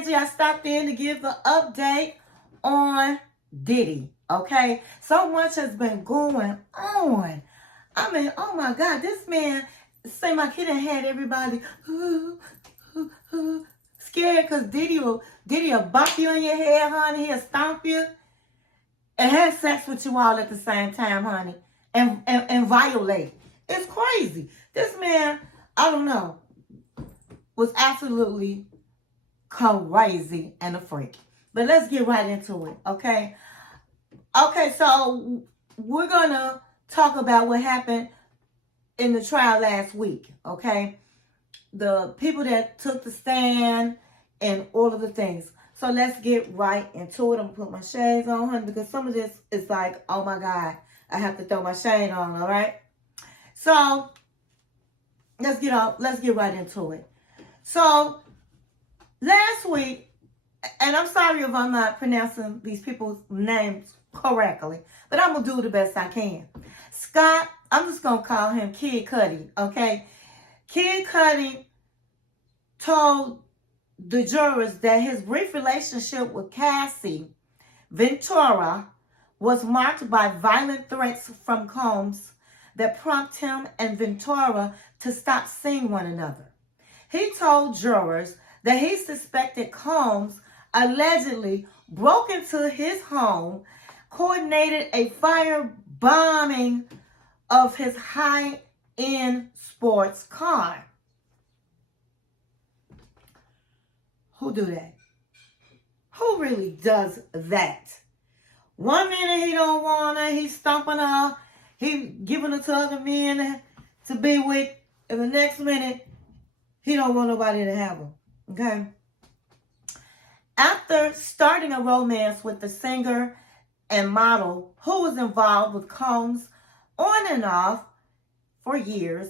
Angie. I stopped in to give the update on Diddy. Okay, so much has been going on. I mean, oh my God, this man seemed like he done had everybody scared because Diddy will bump you in your head, honey. He'll stomp you and have sex with you all at the same time, honey, and violate. It's crazy. This man, I don't know, was absolutely crazy and a freak. But let's get right into it, okay? Okay, so we're going to talk about what happened in the trial last week, okay? The people that took the stand and all of the things. So let's get right into it. I'm going to put my shades on, honey, because some of this is like, oh my God, I have to throw my shade on, all right? So let's get right into it. So last week, and I'm sorry if I'm not pronouncing these people's names correctly, but I'm going to do the best I can. Scott, I'm just going to call him Kid Cudi, okay? Kid Cudi told the jurors that his brief relationship with Cassie Ventura was marked by violent threats from Combs that prompted him and Ventura to stop seeing one another. He told jurors that he suspected Combs allegedly broke into his home, coordinated a fire bombing of his high-end sports car. Who do that? Who really does that? 1 minute he don't want her, he's stomping her, he giving her to other men to be with, and the next minute he don't want nobody to have her. Okay? After starting a romance with the singer and model who was involved with Combs on and off for years,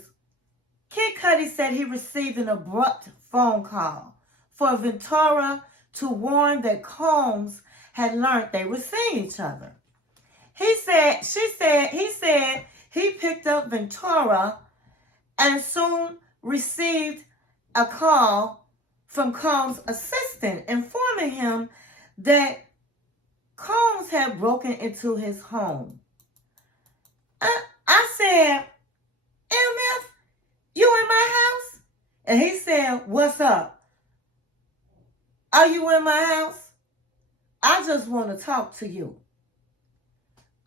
Kid Cudi said he received an abrupt phone call for Ventura to warn that Combs had learned they were seeing each other. He said he picked up Ventura and soon received a call from Combs' assistant informing him that Combs had broken into his home. I said, MF, you in my house? And he said, what's up? Are you in my house? I just want to talk to you.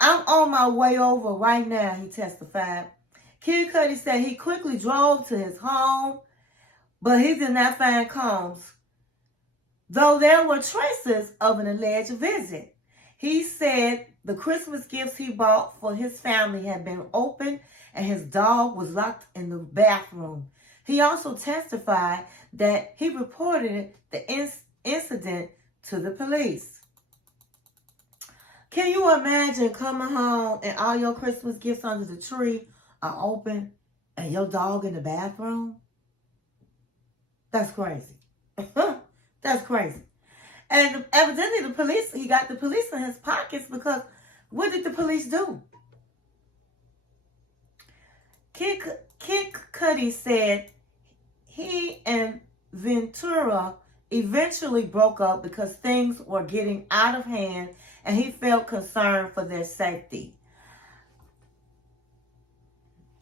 I'm on my way over right now, he testified. Kid Cudi said he quickly drove to his home, but he did not find Combs, though there were traces of an alleged visit. He said the Christmas gifts he bought for his family had been opened and his dog was locked in the bathroom. He also testified that he reported the incident to the police. Can you imagine coming home and all your Christmas gifts under the tree are open and your dog in the bathroom? That's crazy. That's crazy. And evidently he got the police in his pockets because what did the police do? Kid Cudi said he and Ventura eventually broke up because things were getting out of hand and he felt concerned for their safety.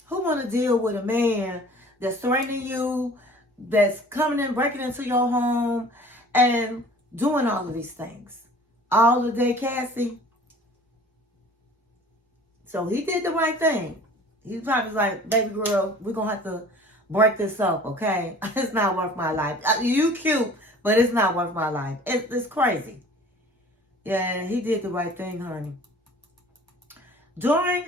Who want to deal with a man that's threatening you, that's coming in, breaking into your home, and doing all of these things? All the day, Cassie. So he did the right thing. He probably like, baby girl, we're going to have to break this up, okay? It's not worth my life. You cute, but it's not worth my life. It's crazy. Yeah, he did the right thing, honey. During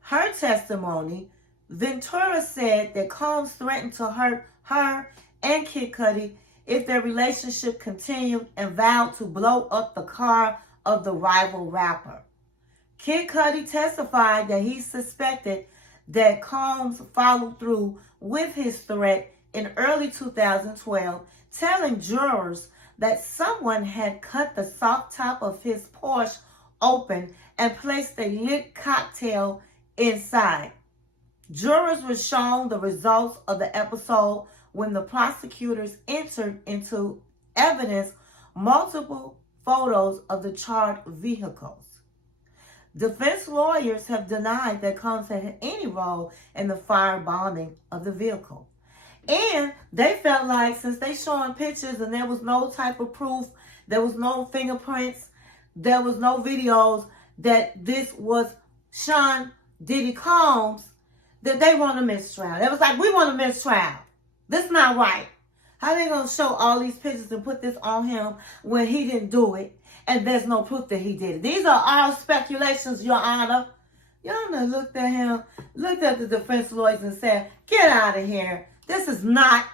her testimony, Ventura said that Combs threatened to hurt her and Kid Cudi if their relationship continued and vowed to blow up the car of the rival rapper. Kid Cudi testified that he suspected that Combs followed through with his threat in early 2012, telling jurors that someone had cut the soft top of his Porsche open and placed a lit cocktail inside. Jurors were shown the results of the episode when the prosecutors entered into evidence multiple photos of the charred vehicles. Defense lawyers have denied that Combs had any role in the firebombing of the vehicle. And they felt like since they showing pictures and there was no type of proof, there was no fingerprints, there was no videos that this was Sean Diddy Combs, that they want a mistrial. It was like, we want a mistrial. This not right. How they going to show all these pictures and put this on him when he didn't do it and there's no proof that he did it? These are all speculations, Your Honor. Your Honor looked at him, looked at the defense lawyers and said, get out of here. This is not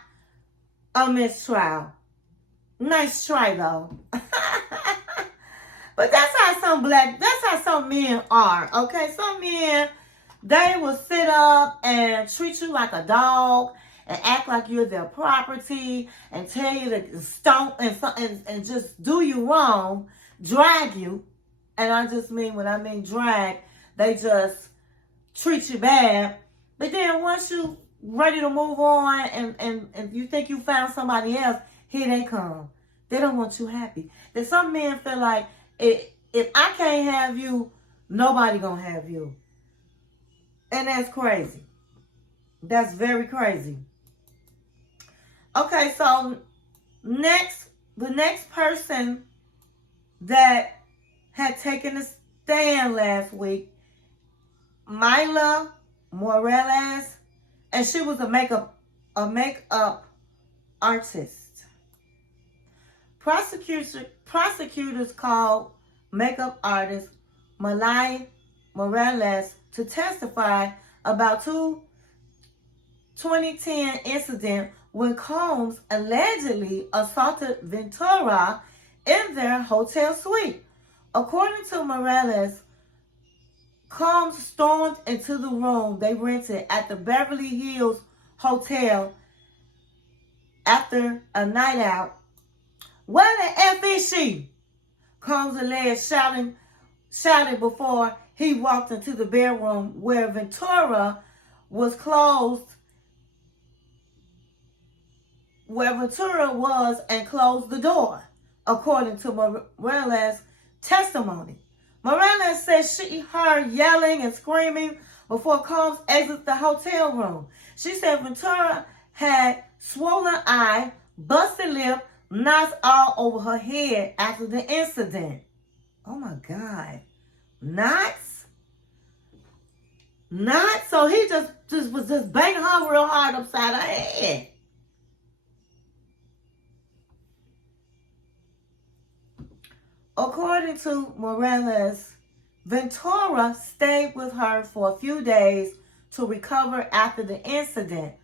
a mistrial. Nice try, though. But that's how some men are, okay? Some men, they will sit up and treat you like a dog and act like you're their property and tell you to stomp and just do you wrong, drag you. And I just mean, when I mean drag, they just treat you bad. But then once you ready to move on and you think you found somebody else, here they come. They don't want you happy. Then some men feel like, if I can't have you, nobody gonna have you. And that's crazy. That's very crazy. Okay, so the next person that had taken a stand last week, Mylah Morales, and she was a makeup artist. Prosecutors called makeup artist Mylah Morales to testify about 2010 incident when Combs allegedly assaulted Ventura in their hotel suite. According to Morales, Combs stormed into the room they rented at the Beverly Hills Hotel after a night out. Where the F is she? Combs alleged shouted before he walked into the bedroom where Ventura was and closed the door, according to Morales' testimony. Morales said she heard yelling and screaming before Combs exited the hotel room. She said Ventura had swollen eye, busted lip, knots all over her head after the incident. Oh my God. Knots? Knots? So he was just banging her real hard upside her head. According to Morales, Ventura stayed with her for a few days to recover after the incident.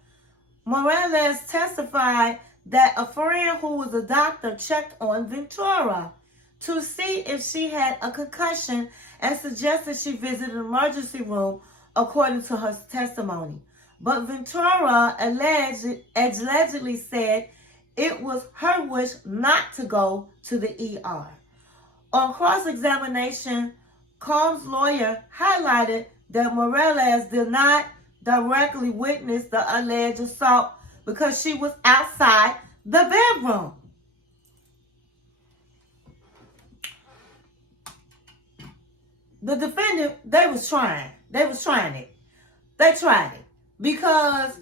Morales testified that a friend who was a doctor checked on Ventura to see if she had a concussion and suggested she visit an emergency room, according to her testimony. But Ventura allegedly said it was her wish not to go to the ER. On cross-examination, Combs' lawyer highlighted that Morales did not directly witness the alleged assault because she was outside the bedroom. The defendant, they tried it. They tried it. Because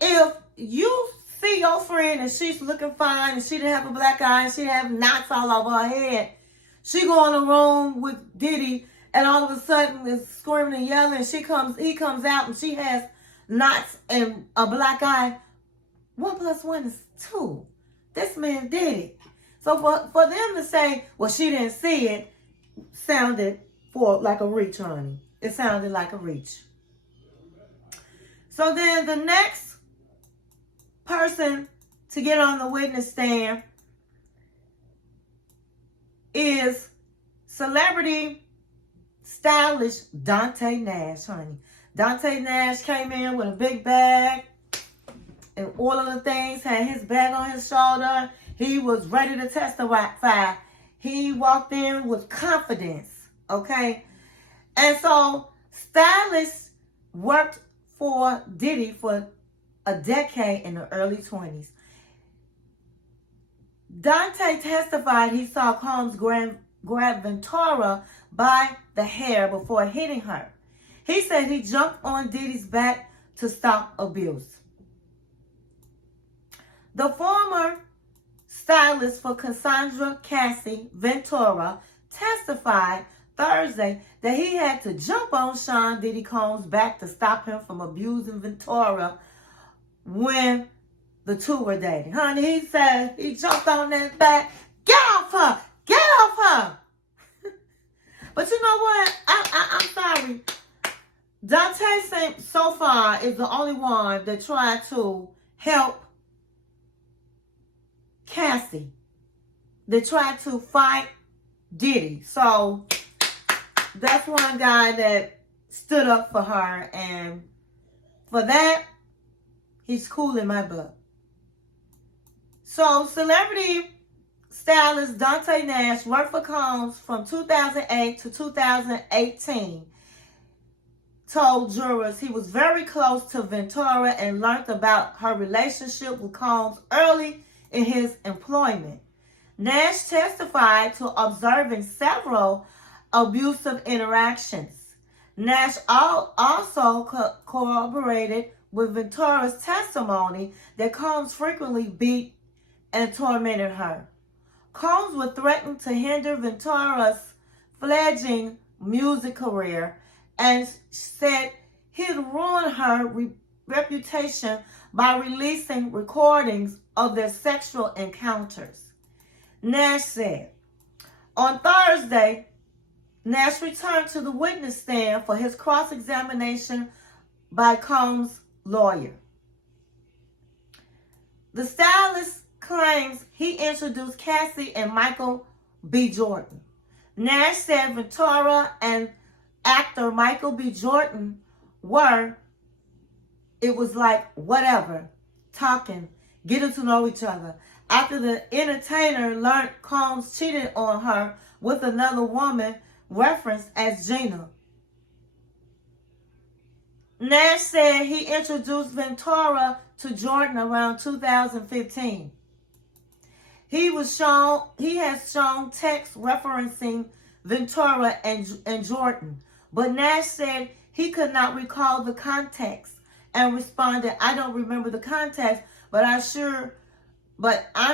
if you see your friend and she's looking fine and she didn't have a black eye and she didn't have knots all over her head, she go in a room with Diddy and all of a sudden is screaming and yelling. He comes out and she has knots and a black eye. 1 + 1 is 2. This man did it. So for them to say, well, she didn't see it, sounded like a reach, honey. It sounded like a reach. So then the next person to get on the witness stand is celebrity stylist Dante Nash, honey. Dante Nash came in with a big bag and all of the things, had his bag on his shoulder. He was ready to testify. He walked in with confidence, okay? And so Stylist worked for Diddy for a decade in the early 20s. Dante testified he saw Combs grab Ventura by the hair before hitting her. He said he jumped on Diddy's back to stop abuse. The former stylist for Cassandra Cassie Ventura testified Thursday that he had to jump on Sean Diddy Combs' back to stop him from abusing Ventura when the two were dating. Honey, he said he jumped on that back. Get off her! Get off her! But you know what? I'm sorry. Dante so far is the only one that tried to help Cassie. They tried to fight Diddy. So that's one guy that stood up for her, and for that, he's cool in my book. So celebrity stylist Dante Nash worked for Combs from 2008 to 2018. Told jurors he was very close to Ventura and learned about her relationship with Combs early in his employment. Nash testified to observing several abusive interactions. Nash also corroborated with Ventura's testimony that Combs frequently beat and tormented her. Combs would threaten to hinder Ventura's fledgling music career and said he'd ruin her reputation by releasing recordings of their sexual encounters. Nash said. On Thursday, Nash returned to the witness stand for his cross-examination by Combs' lawyer. The stylist claims he introduced Cassie and Michael B. Jordan. Nash said Ventura and actor Michael B. Jordan it was like whatever, talking, getting to know each other. After the entertainer learned Combs cheated on her with another woman referenced as Gina. Nash said he introduced Ventura to Jordan around 2015. He has shown text referencing Ventura and Jordan, but Nash said he could not recall the context and responded, "I don't remember the context, but I'm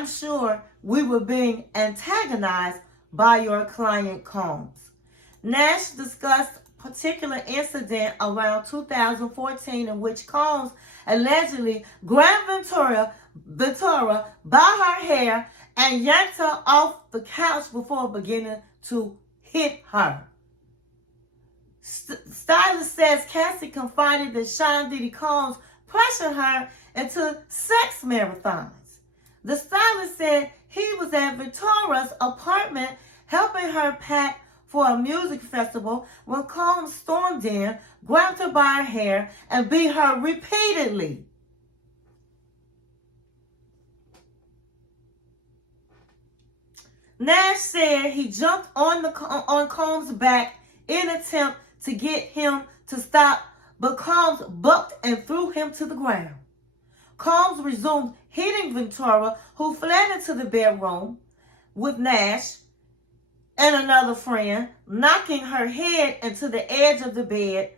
sure we were being antagonized by your client Combs." Nash discussed a particular incident around 2014 in which Combs allegedly grabbed Ventura by her hair and yanked her off the couch before beginning to hit her. Stylist says Cassie confided that Sean Diddy Combs pressured her into sex marathons. The stylist said he was at Ventura's apartment helping her pack for a music festival when Combs stormed in, grabbed her by her hair, and beat her repeatedly. Nash said he jumped on Combs' back in an attempt to get him to stop, but Combs bucked and threw him to the ground. Combs resumed hitting Ventura, who fled into the bedroom with Nash and another friend, knocking her head into the edge of the bed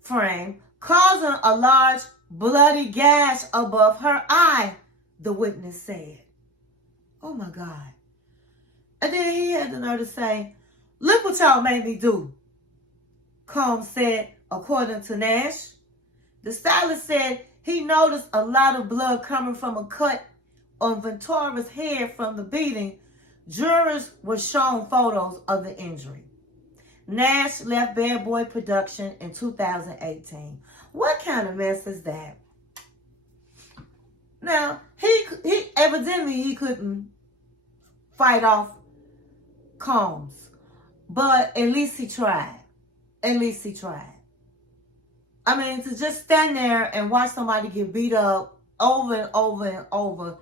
frame, causing a large bloody gash above her eye, the witness said. Oh my God. And then he had the nerve to say, "Look what y'all made me do," Combs said, according to Nash. The stylist said he noticed a lot of blood coming from a cut on Ventura's head from the beating. Jurors were shown photos of the injury. Nash left Bad Boy Production in 2018. What kind of mess is that? Now, he evidently he couldn't fight off Combs, but at least he tried. At least he tried. I mean, to just stand there and watch somebody get beat up over and over and over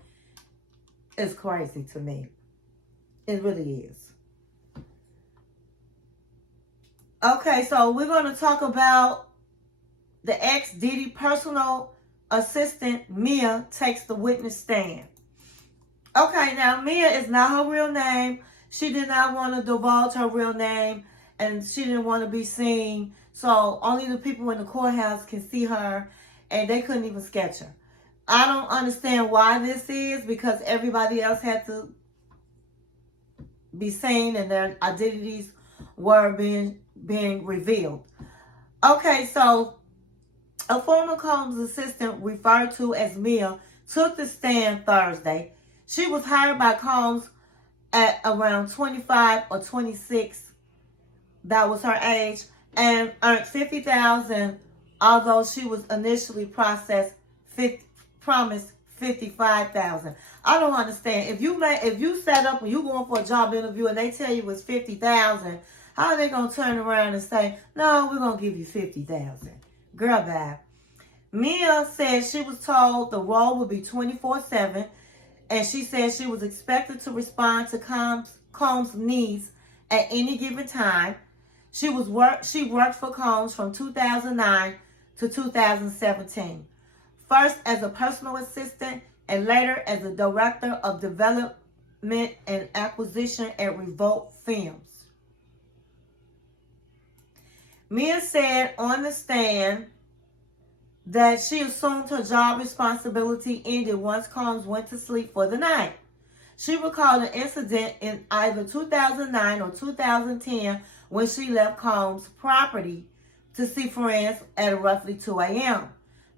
is crazy to me. It really is. Okay, so we're going to talk about the ex-Diddy personal assistant, Mylah, takes the witness stand. Okay, now Mylah is not her real name. She did not want to divulge her real name, and she didn't want to be seen. So only the people in the courthouse can see her, and they couldn't even sketch her. I don't understand why this is, because everybody else had to be seen and their identities were being revealed. Okay, so a former Combs assistant referred to as Mylah took the stand Thursday. She was hired by Combs at around 25 or 26. That was her age, and earned $50,000, although she was initially promised $55,000. I don't understand. If you set up and you going for a job interview and they tell you it's $50,000, how are they gonna turn around and say, no, we're gonna give you $50,000? Girl, bye. Mylah said she was told the role would be 24/7, and she said she was expected to respond to Combs' needs at any given time. She worked for Combs from 2009 to 2017. First as a personal assistant and later as a director of development and acquisition at Revolt Films. Mylah said on the stand that she assumed her job responsibility ended once Combs went to sleep for the night. She recalled an incident in either 2009 or 2010 when she left Combs' property to see friends at roughly 2 a.m.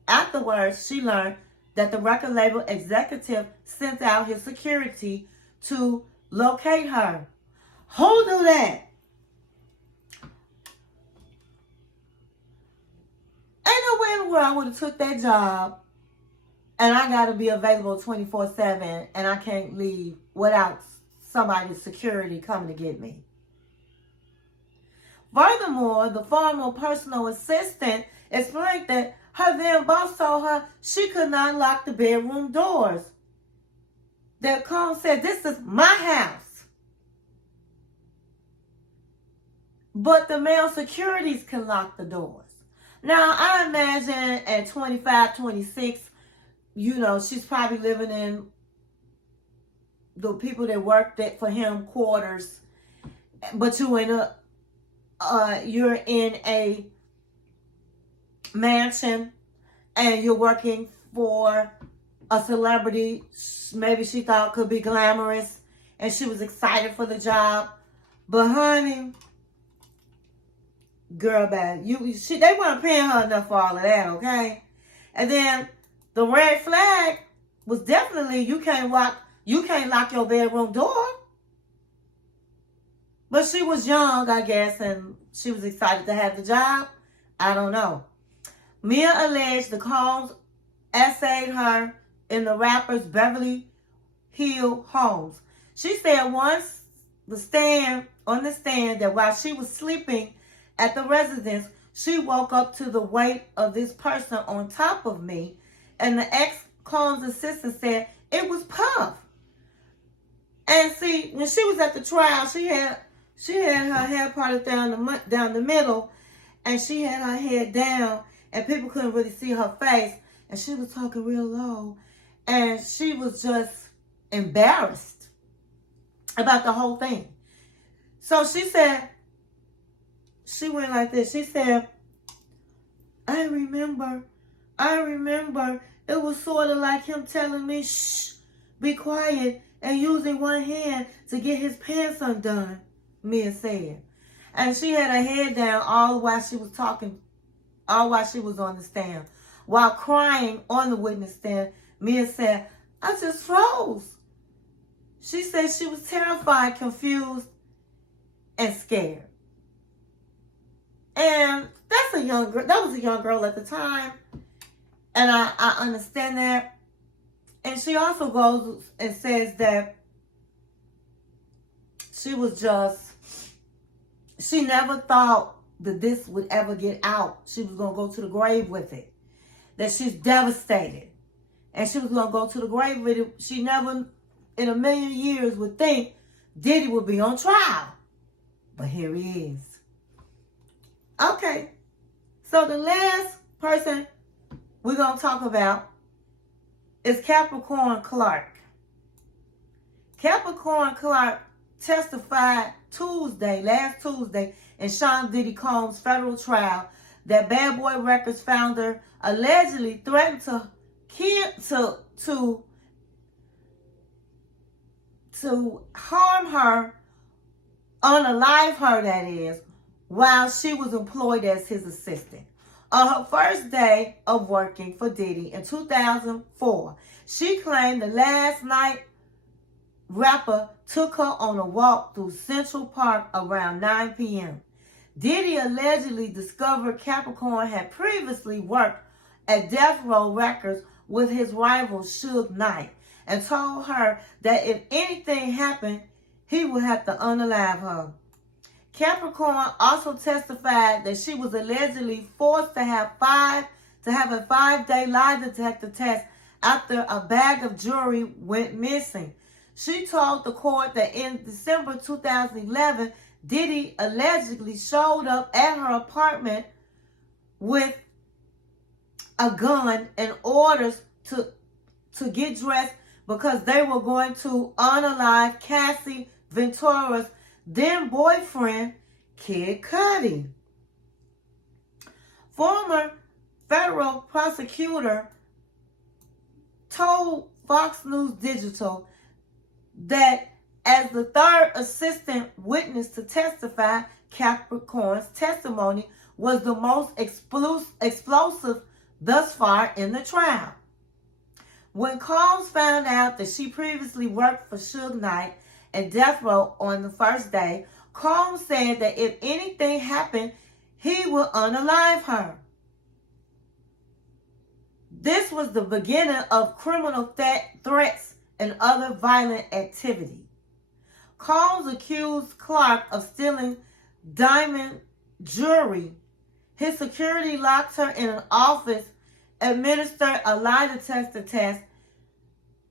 Afterwards, she learned that the record label executive sent out his security to locate her. Who do that? Ain't no way in the world I would have took that job and I got to be available 24/7 and I can't leave without somebody's security coming to get me. Furthermore, the former personal assistant explained that her then boss told her she could not lock the bedroom doors. That Combs said, this is my house. But the male securities can lock the doors. Now, I imagine at 25, 26, she's probably living in the people that worked for him quarters. But you're in a mansion and you're working for a celebrity maybe she thought could be glamorous and she was excited for the job. But honey, girl, bad. They weren't paying her enough for all of that, okay? And then the red flag was definitely you can't lock your bedroom door. But she was young, I guess, and she was excited to have the job. I don't know. Mylah alleged the Combs essayed her in the rapper's Beverly Hills homes. She said once on the stand that while she was sleeping at the residence, she woke up to the weight of this person on top of me, and the ex-Combs assistant said it was Puff. And see, when she was at the trial, she had her hair parted down the middle, and she had her head down, and people couldn't really see her face, and she was talking real low, and she was just embarrassed about the whole thing. So she said, she went like this. She said, I remember, it was sort of like him telling me, shh, be quiet, and using one hand to get his pants undone, Mylah said. And she had her head down all while she was talking, all while she was on the stand. While crying on the witness stand, Mylah said, I just froze. She said she was terrified, confused, and scared. And that's a young girl. That was a young girl at the time. And I understand that. And she also goes and says that she never thought that this would ever get out. She was going to go to the grave with it. That she's devastated. And she was going to go to the grave with it. She never in a million years would think Diddy would be on trial. But here he is. Okay. So the last person we're going to talk about is Capricorn Clark. Capricorn Clark testified last Tuesday, in Sean Diddy Combs' federal trial that Bad Boy Records founder allegedly threatened to harm her, unalive her, that is, while she was employed as his assistant. On her first day of working for Diddy in 2004, she claimed the last night rapper took her on a walk through Central Park around 9 p.m. Diddy allegedly discovered Capricorn had previously worked at Death Row Records with his rival Suge Knight and told her that if anything happened, he would have to unalive her. Capricorn also testified that she was allegedly forced to have a 5-day lie detector test after a bag of jewelry went missing. She told the court that in December 2011, Diddy allegedly showed up at her apartment with a gun and orders to get dressed because they were going to unalive Cassie Ventura's then boyfriend, Kid Cudi. Former federal prosecutor told Fox News Digital that as the third assistant witness to testify, Capricorn's testimony was the most explosive thus far in the trial. When Combs found out that she previously worked for Suge Knight and Death Row on the first day, Combs said that if anything happened, he would unalive her. This was the beginning of criminal threats and other violent activity. Combs accused Clark of stealing diamond jewelry. His security locked her in an office, administered a lie detector test,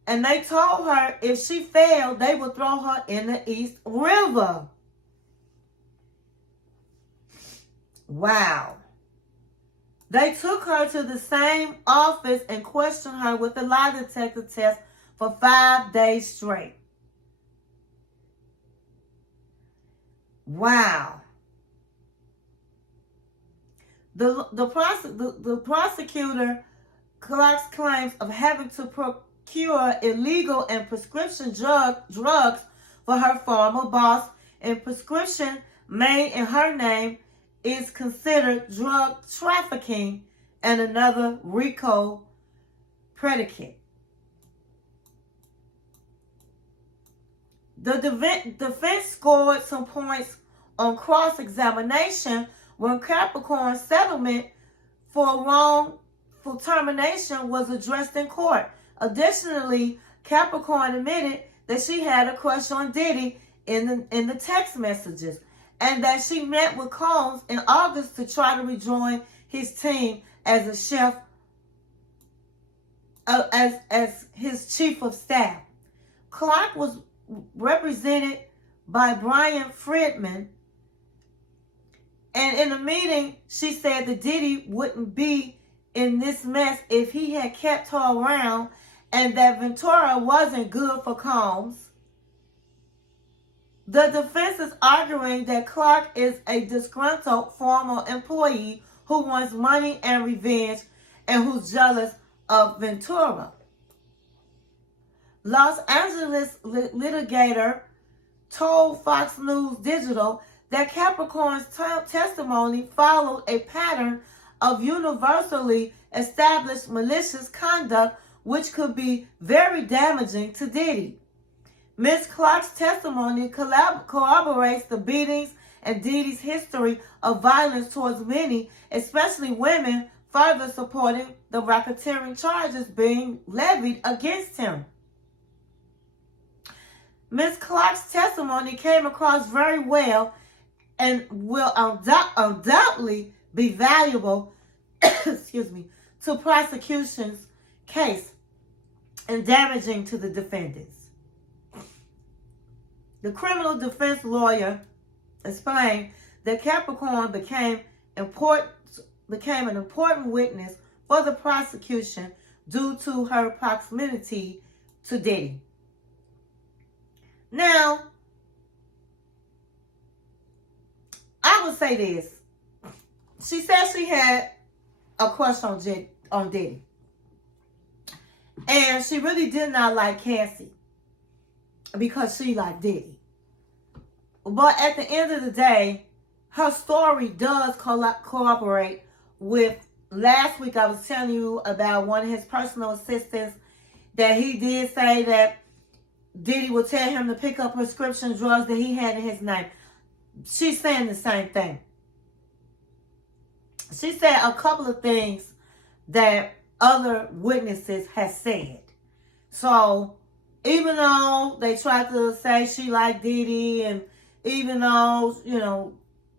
and they told her if she failed, they would throw her in the East River. Wow. They took her to the same office and questioned her with the lie detector test for 5 days straight. Wow. The prosecutor, Clark's claims of having to procure illegal and prescription drugs for her former boss and prescription made in her name is considered drug trafficking and another RICO predicate. The defense scored some points on cross-examination when Capricorn's settlement for wrongful termination was addressed in court. Additionally, Capricorn admitted that she had a crush on Diddy in the text messages, and that she met with Combs in August to try to rejoin his team as a chef, as his chief of staff. Clark was represented by Brian Friedman, and in a meeting, she said that Diddy wouldn't be in this mess if he had kept her around, and that Ventura wasn't good for Combs. The defense is arguing that Clark is a disgruntled former employee who wants money and revenge and who's jealous of Ventura. Los Angeles litigator told Fox News Digital that Capricorn's testimony followed a pattern of universally established malicious conduct which could be very damaging to Diddy. Ms. Clark's testimony corroborates the beatings and Diddy's history of violence towards many, especially women, further supporting the racketeering charges being levied against him. Ms. Clark's testimony came across very well and will undoubtedly be valuable to prosecution's case and damaging to the defendants. The criminal defense lawyer explained that Capricorn became an important witness for the prosecution due to her proximity to Diddy. Now, I would say this. She said she had a crush on Diddy. And she really did not like Cassie because she liked Diddy. But at the end of the day, her story does cooperate with last week I was telling you about one of his personal assistants that he did say that Diddy would tell him to pick up prescription drugs that he had in his name. She's saying the same thing. She said a couple of things that other witnesses have said. So, even though they tried to say she liked Diddy, and even though, you know,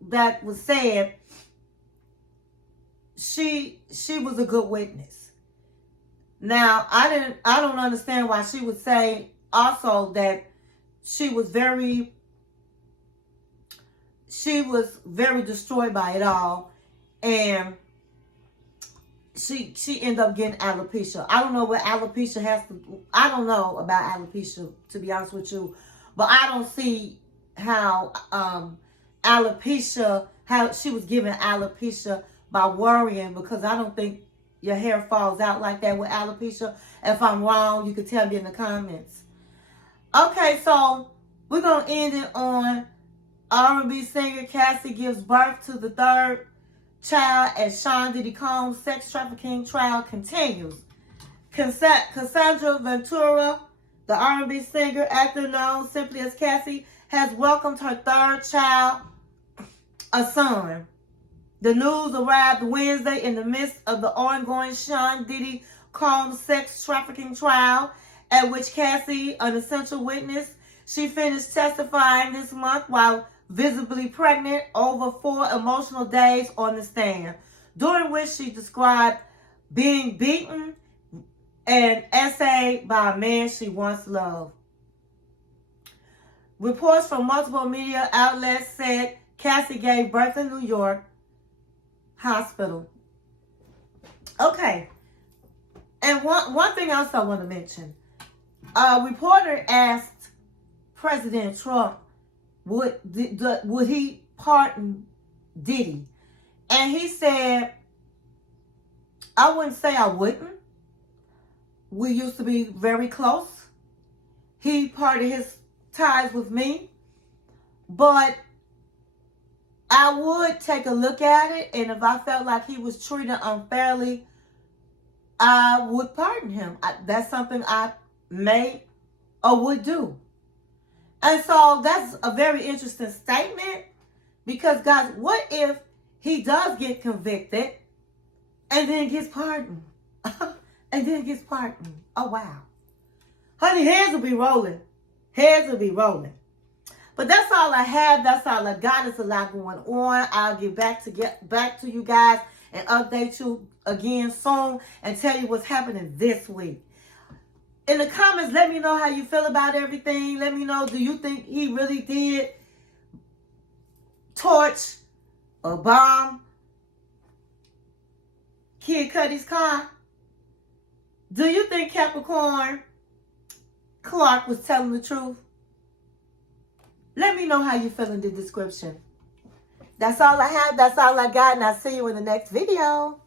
that was said, she was a good witness. Now, I don't understand why she would say also that she was very destroyed by it all, and she ended up getting alopecia. I don't know what alopecia has to. I don't know about alopecia, to be honest with you, but I don't see how alopecia, how she was given alopecia by worrying, because I don't think your hair falls out like that with alopecia. If I'm wrong, you can tell me in the comments. Okay, so we're gonna end it on R&B singer Cassie gives birth to the third child as Sean Diddy Combs' sex trafficking trial continues. Cassandra Ventura, the R&B singer, actor known simply as Cassie, has welcomed her third child, a son. The news arrived Wednesday in the midst of the ongoing Sean Diddy Combs' sex trafficking trial, at which Cassie, an essential witness, she finished testifying this month while visibly pregnant over 4 emotional days on the stand, during which she described being beaten and essayed by a man she once loved. Reports from multiple media outlets said Cassie gave birth in New York hospital. Okay. And one thing else I want to mention. A reporter asked President Trump would he pardon Diddy? And he said, I wouldn't say I wouldn't. We used to be very close. He parted his ties with me. But I would take a look at it, and if I felt like he was treated unfairly, I would pardon him. That's something I may or would do. And so that's a very interesting statement, because, guys, what if he does get convicted and then gets pardoned? And then gets pardoned. Oh, wow. Honey, heads will be rolling. Heads will be rolling. But that's all I have. That's all I got. There's a lot going on. I'll get back to you guys and update you again soon and tell you what's happening this week. In the comments, let me know how you feel about everything. Let me know, do you think he really did torch or bomb Kid Cudi's car? Do you think Capricorn Clark was telling the truth? Let me know how you feel in the description. That's all I have. That's all I got. And I'll see you in the next video.